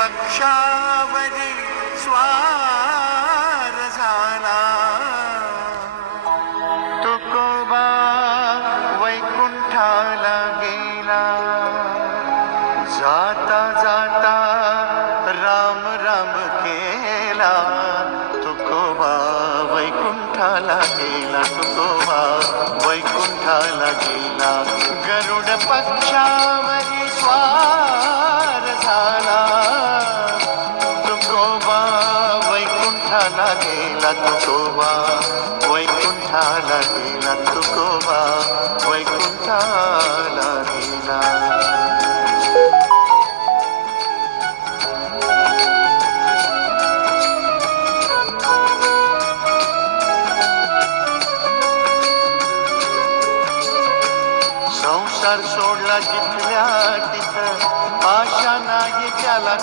पक्षावरी स्वार झाला, तुकोबा वैकुंठाला गेला. जाता जाता राम राम केला, तुकोबा वैकुंठाला गेला, तुकोबा वैकुंठाला गेला. गरुड पक्षावरी स्वार झाला, तुकोबा वैकुंठाला गेला, तुकोबा वैकुंठाला गेला, तुकोबा वैकुंठाला गेला. संसार सोडला जिथल्या तिथं, आशा नाही त्याला.